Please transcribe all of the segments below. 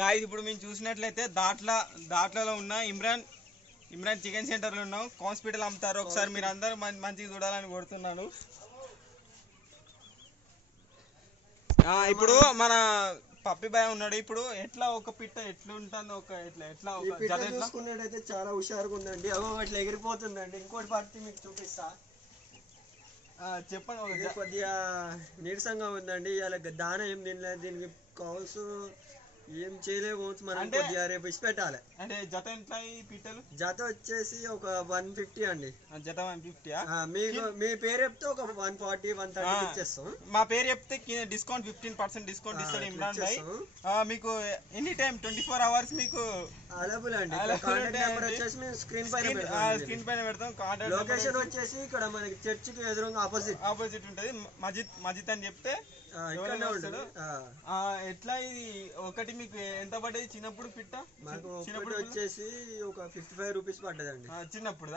Guys ఇప్పుడు మేము చూసినట్లయితే దాట్లలో ఉన్న ఇమ్రాన్ చికెన్ సెంటర్లో ఉన్నాం. హాస్పిటల్ అమ్ముతారు. ఒకసారి మీరు అందరూ మంచిగా చూడాలని కోరుతున్నాను. ఇప్పుడు మన పప్పి బాయ్ ఉన్నాడు. ఇప్పుడు ఎట్లా ఒక పిట్ట ఎట్లా ఉంటుందో ఎట్లా చూసుకున్నట్టయితే చాలా హుషారుగా ఉందండి. అట్లా ఎగిరిపోతుందండి. ఇంకోటి పట్టి మీకు చూపిస్తా. చెప్పండి. కొద్దిగా నీరసంగా ఉందండి. ఇలా దాన ఏం తినలేదు. దీనికి కావాల్సిన ఏం చేయలేకపోవచ్చు. మనం కొద్దిగా రేపు ఇచ్చి పెట్టాలి. అంటే జత ఎంత ఈ పిట్టలు? జత వచ్చేసి ఒక 150 అండి. జత 150. మీకు మీ పేరు చెప్తే ఒక 140, 130 ఇచ్చేస్తాం. మా పేరు చెప్తే డిస్కౌంట్ 15% డిస్కౌంట్ ఇస్తాడు ఇమ్రాన్ భాయ్. మీకు ఎనీ టైం 24 hours మీకు అవైలబుల్ అండి. కాంటాక్ట్ నెంబర్ వచ్చేసి మేము స్క్రీన్ పైన పెడతాం. లొకేషన్ వచ్చేసి ఇక్కడ మనకి చర్చికి ఎదురుగా ఆపోజిట్ ఉంటది. మజిద్ అని చెప్తే ఎట్లా ఇది ఒకటి మీకు ఎంత పడ్డది చిన్నప్పుడు పిట్ట? చిన్నప్పుడు వచ్చేసి ఒక 55 రూపీస్ పడ్డదండి. చిన్నప్పుడు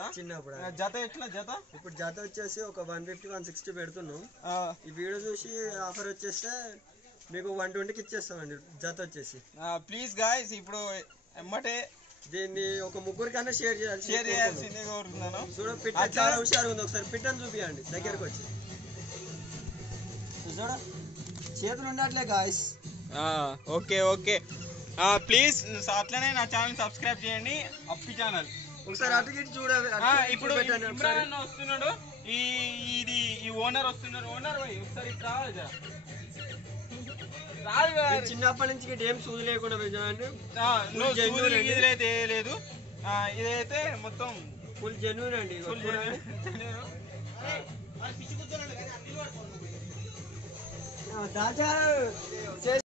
జత ఎట్లా జత? ఇప్పుడు జత వచ్చేసి ఒక 150, 160 పెడుతున్నాం. ఈ వీడియో చూసి ఆఫర్ వచ్చేస్తే మీకు 120కి ఇచ్చేస్తామండి జత వచ్చేసి. ప్లీజ్ గాయ్స్ ఇప్పుడు ఎమ్మటే దీన్ని ఒక ముగ్గురు కన్నా షేర్ చేయాల్సిందే కోరుతున్నాను. చూడ పిట్ట చాలా హుషారుగా ఉంది. ఒకసారి పిట్టని చూపియండి దగ్గరకు వచ్చి. చూడ చేతులు ఉండట్లే గాయ్స్. ఓకే ప్లీజ్ అట్లనే నా ఛానల్ సబ్స్క్రైబ్ చేయండి. అప్పి ఛానల్ ఒకసారి అటుకి చూడాలి. ఇప్పుడు ఇమ్రాన్ వస్తున్నాడు. ఈ ఓనర్ వస్తున్నారు. ఓనర్ ఒకసారి చిన్నప్పటి నుంచి ఏం సూది లేకుండా ఇదైతే లేదు. ఇదైతే మొత్తం ఫుల్ జెన్యూన్ అండి. దాదా